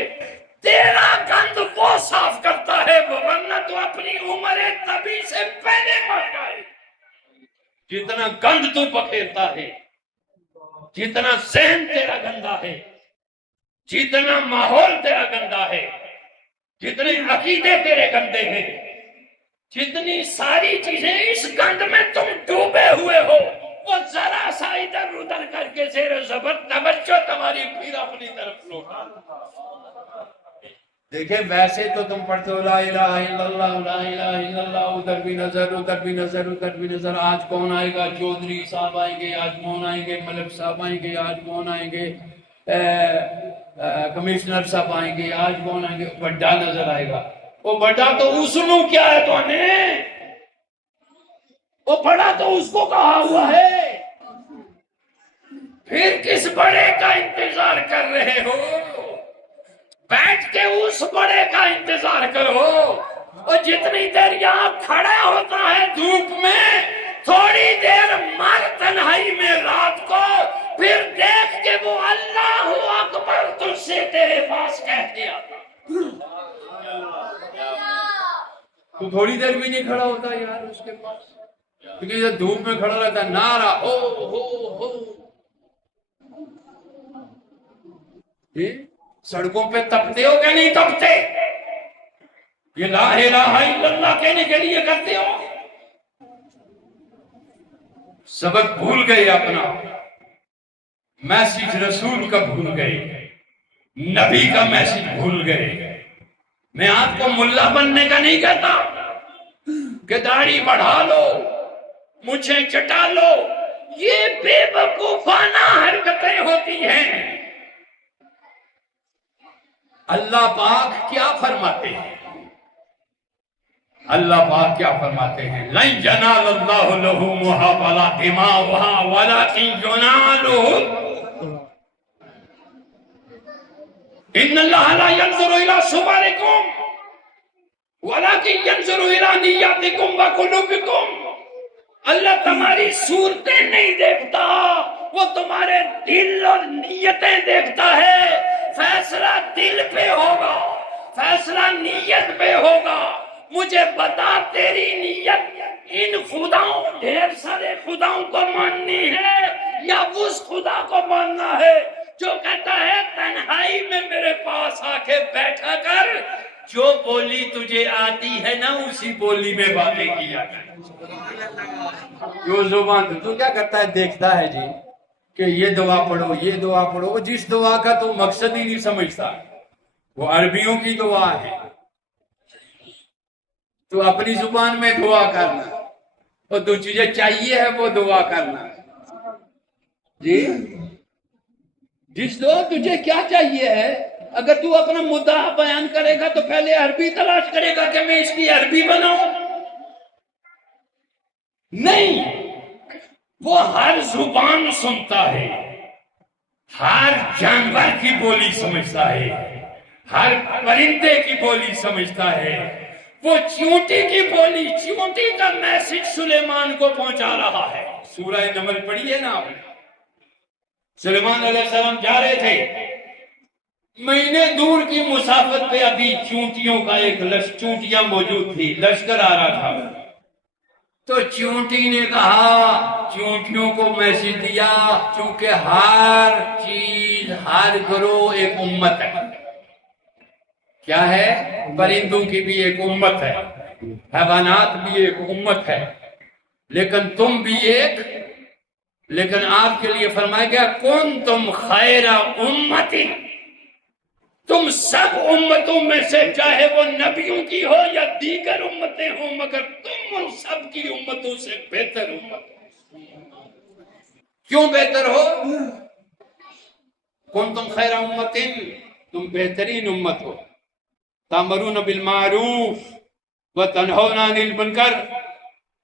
تیرا گند وہ صاف کرتا ہے، ورنہ تو اپنی عمر طبی سے پہلے مر جائے۔ جتنا گند تو بکھیرتا ہے، جتنا ذہن تیرا گندا ہے، جتنا ماحول تیرا گندا ہے، جتنے عقیدے تیرے گندے ہیں، جتنی ساری چیزیں اس گند میں تم ڈوبے ہوئے ہو، وہ ذرا سا ادھر ادھر کر کے زیر زبر توجہ تمہاری پھر اپنی طرف لوٹا۔ دیکھیں ویسے تو تم پڑھتے ہو لا الہ الا اللہ لا الہ الا اللہ، ادھر بھی نظر ادھر بھی نظر ادھر بھی نظر، آج کون آئے گا؟ چودھری صاحب آئیں گے، آج کون آئیں گے؟ ملک صاحب آئیں گے، آج کون آئیں گے؟ کمشنر صاحب آئیں گے، آج کون آئیں گے؟ بڑا نظر آئے گا۔ وہ بڑا تو اس نو کیا ہے تو نے، وہ بڑا تو اس کو کہا ہوا ہے، پھر کس بڑے کا انتظار کر رہے ہو؟ بیٹھ کے اس بڑے کا انتظار کرو، اور جتنی دیر یہاں کھڑا ہوتا ہے دھوپ میں، تھوڑی دیر مر تنہائی میں رات کو، پھر دیکھ کے وہ اللہ اکبر تجھ سے تیرے پاس کہہ دیا۔ تو تھوڑی دیر بھی نہیں کھڑا ہوتا یار اس کے پاس، کیونکہ یہ دھوپ میں کھڑا رہتا ہے، نعرہ او ہو۔ سڑکوں پہ تپتے ہو کہ نہیں تپتے؟ یہ لا الہ الا اللہ کہنے کے لیے کرتے ہو؟ سبق بھول گئے، اپنا میسج رسول کا بھول گئے، نبی کا میسج بھول گئے۔ میں آپ کو ملا بننے کا نہیں کہتا کہ داڑھی بڑھا لو، مجھے چٹا لو، یہ بے وقوفانہ حرکتیں ہوتی ہیں۔ اللہ پاک کیا فرماتے ہیں؟ اللہ پاک کیا فرماتے ہیں؟ لَن يَنَالَ اللَّهُ لُحُومُهَا وَلَا دِمَاؤُهَا وَلَكِن يَنَالُهُ إِنَّ اللَّهَ لَا يَنظُرُ إِلَىٰ صُوَرِكُمْ وَلَكِن يَنظُرُ إِلَىٰ نِيَّاتِكُمْ وَقُلُوبِكُمْ۔ اللہ تمہاری صورتیں نہیں دیکھتا، وہ تمہارے دل اور نیتیں دیکھتا ہے۔ فیصلہ دل پہ ہوگا، فیصلہ نیت پہ ہوگا۔ مجھے بتا تیری نیت ان خداؤں، ڈھیر سارے خداؤں کو ماننی ہے یا اس خدا کو ماننا ہے جو کہتا ہے تنہائی میں میرے پاس آ کے بیٹھا کر، جو بولی تجھے آتی ہے نا اسی بولی میں باتیں کیا کر۔ جو زبان تو کیا کرتا ہے؟ دیکھتا ہے جی کہ یہ دعا پڑھو، یہ دعا پڑھو، وہ جس دعا کا تو مقصد ہی نہیں سمجھتا، وہ عربیوں کی دعا ہے، تو اپنی زبان میں دعا کرنا، اور تو تجھے چاہیے ہے وہ دعا کرنا جی، جس دعا تجھے کیا چاہیے ہے۔ اگر تو اپنا مدعا بیان کرے گا تو پہلے عربی تلاش کرے گا کہ میں اس کی عربی بناؤں؟ نہیں، وہ ہر زبان سنتا ہے، ہر جانور کی بولی سمجھتا ہے، ہر پرندے کی بولی سمجھتا ہے۔ وہ چیونٹی کی بولی، چیونٹی کا میسج سلیمان کو پہنچا رہا ہے۔ سورہ نمل پڑھی ہے نا آپ نے؟ سلیمان علیہ السلام جا رہے تھے، مہینے دور کی مسافت پہ ابھی چونٹیوں کا ایک چونٹیاں موجود تھی، لشکر آ رہا تھا، تو چونٹی نے کہا، چونٹیوں کو میسج دیا، چونکہ ہر چیز، ہر گروہ ایک امت ہے۔ کیا ہے؟ پرندوں کی بھی ایک امت ہے، حیوانات بھی ایک امت ہے، لیکن تم بھی ایک، لیکن آپ کے لیے فرمایا گیا کنتم خیر امت، تم سب امتوں میں سے، چاہے وہ نبیوں کی ہو یا دیگر امتیں ہوں، مگر تم ان سب کی امتوں سے بہتر امت ہو۔ کیوں بہتر ہو؟ کنتم خیر امت، تم بہترین امت ہو، تامرون بالمعروف وتنہون عن المنکر،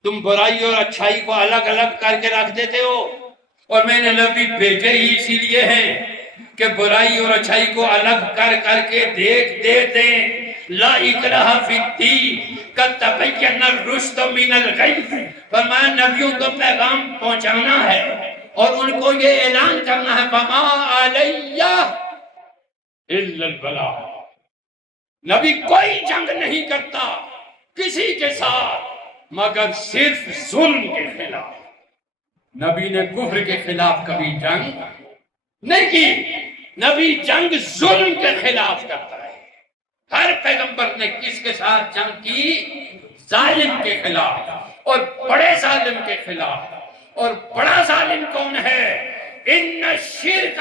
تم برائی اور اچھائی کو الگ الگ کر کے رکھ دیتے ہو، اور میں نے نبی بھیجے ہی اسی لیے ہیں کہ برائی اور اچھائی کو الگ کر کر کے دیکھ دیں۔ لا اکراہ فی الدین قد تبین الرشد من الغی، فرمایا نبیوں کو پیغام پہنچانا ہے اور ان کو یہ اعلان کرنا ہے فما علی الا البلاغ۔ نبی کوئی جنگ نہیں کرتا کسی کے ساتھ مگر صرف ظلم کے خلاف۔ نبی نے کفر کے خلاف کبھی جنگ نہیں کی، نبی جنگ ظلم کے خلاف کرتا ہے۔ ہر پیغمبر نے کس کے ساتھ جنگ کی؟ ظالم کے خلاف، اور بڑے ظالم کے خلاف۔ اور بڑا ظالم کون ہے؟ ان الشرک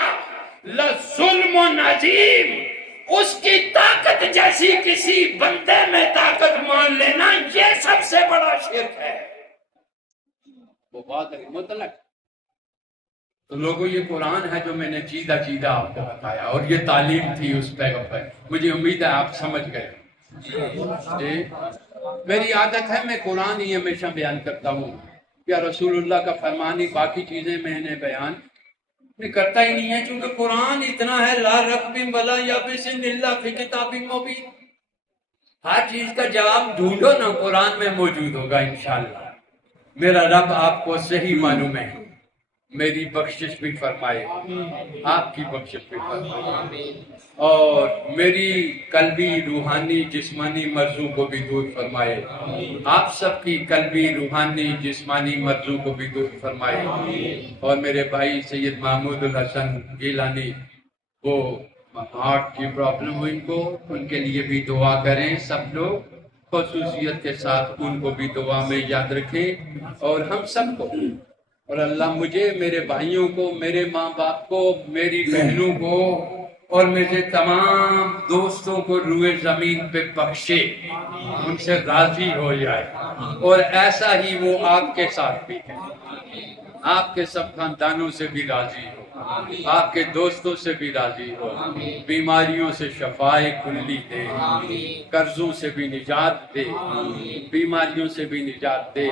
لظلم عظیم، اس کی طاقت جیسی کسی بندے میں طاقت مان لینا یہ سب سے بڑا شرک ہے۔ وہ بات ہے مطلق۔ تو لوگوں یہ قرآن ہے جو میں نے چیدہ چیدہ آپ کو بتایا، اور یہ تعلیم تھی اس پیغمبر۔ مجھے امید ہے آپ سمجھ گئے۔ جی میری عادت ہے میں قرآن ہی ہمیشہ بیان کرتا ہوں، یا رسول اللہ کا فرمان ہی، باقی چیزیں میں نے بیان کرتا ہی نہیں ہے، کیونکہ قرآن اتنا ہے لا رقب ولا یابس الا فی کتاب مبین۔ ہر چیز کا جواب ڈھونڈو نا، قرآن میں موجود ہوگا انشاءاللہ۔ میرا رب آپ کو صحیح معلوم ہے، میری بخشش بھی فرمائے، آپ کی بخشش بھی فرمائے، اور میری قلبی روحانی جسمانی مرضوں کو بھی دور فرمائے، آپ سب کی قلبی روحانی جسمانی مرضوں کو بھی دور فرمائے۔ اور میرے بھائی سید محمود الحسن گیلانی، وہ ہارٹ کی پرابلم ہوئی، ان کے لیے بھی دعا کریں سب لوگ، خصوصیت کے ساتھ ان کو بھی دعا میں یاد رکھیں، اور ہم سب کو، اور اللہ مجھے، میرے بھائیوں کو، میرے ماں باپ کو، میری بہنوں کو، اور میرے تمام دوستوں کو روئے زمین پہ بخشے، ان سے راضی ہو جائے، اور ایسا ہی وہ آپ کے ساتھ بھی ہے، آپ کے سب خاندانوں سے بھی راضی ہو، آپ کے دوستوں سے بھی راضی ہو، بیماریوں سے شفائے کلی دے، قرضوں سے بھی نجات دے، بیماریوں سے بھی نجات دے،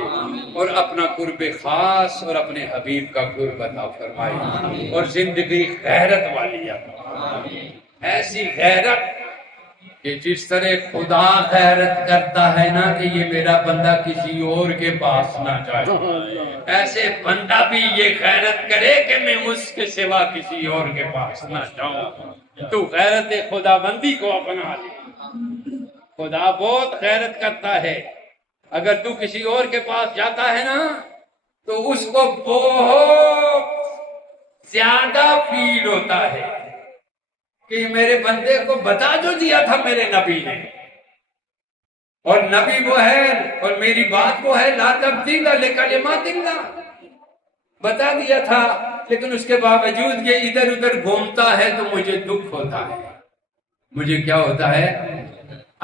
اور اپنا قرب خاص اور اپنے حبیب کا قرب عطا فرمائے، اور زندگی غیرت والی عطا، ایسی غیرت کہ جس طرح خدا غیرت کرتا ہے نا کہ یہ میرا بندہ کسی اور کے پاس نہ جائے، ایسے بندہ بھی یہ غیرت کرے کہ میں اس کے سوا کسی اور کے پاس نہ جاؤں۔ تو غیرت خدا بندی کو اپنا لے، خدا بہت غیرت کرتا ہے، اگر تو کسی اور کے پاس جاتا ہے نا تو اس کو بہت زیادہ فیل ہوتا ہے کہ میرے بندے کو بتا جو دیا تھا میرے نبی نے، اور نبی وہ ہے اور میری بات وہ ہے، لا تبدیل لکلمات اللہ، بتا دیا تھا، لیکن اس کے باوجود یہ ادھر ادھر گھومتا ہے تو مجھے دکھ ہوتا ہے۔ مجھے کیا ہوتا ہے؟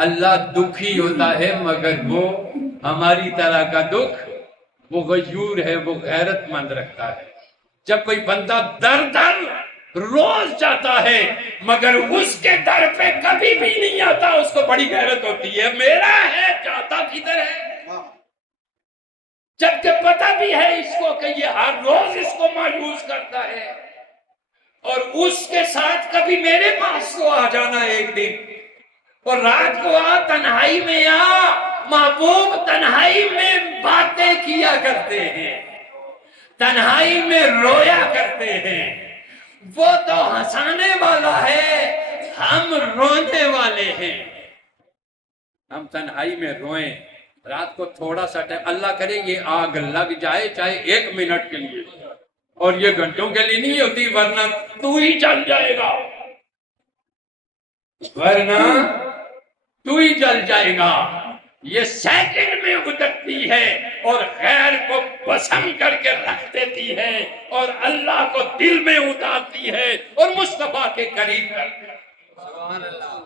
اللہ دکھی ہوتا ہے، مگر وہ ہماری طرح کا دکھ، وہ غیور ہے، وہ غیرت مند رکھتا ہے۔ جب کوئی بندہ در در روز جاتا ہے مگر اس کے در پہ کبھی بھی نہیں آتا، اس کو بڑی غیرت ہوتی ہے، میرا ہے جاتا کدھر ہے، جبکہ پتہ بھی ہے اس کو کہ یہ ہر روز اس کو مایوس کرتا ہے، اور اس کے ساتھ کبھی میرے پاس کو آ جانا ایک دن، اور رات کو آ، تنہائی میں آ، محبوب تنہائی میں باتیں کیا کرتے ہیں، تنہائی میں رویا کرتے ہیں، وہ تو ہنسانے والا ہے، ہم رونے والے ہیں۔ ہم تنہائی میں روئیں، رات کو تھوڑا سا ٹائم، اللہ کرے یہ آگ لگ جائے چاہے 1 منٹ کے لیے، اور یہ گھنٹوں کے لیے نہیں ہوتی، ورنہ تو ہی جل جائے گا، ورنہ تو ہی جل جائے گا۔ یہ سیکنڈ میں اترتی ہے اور غیر کو بسم کر کے رکھ دیتی ہے، اور اللہ کو دل میں اتارتی ہے، اور مصطفیٰ کے قریب کرتی ہے۔ سبحان اللہ۔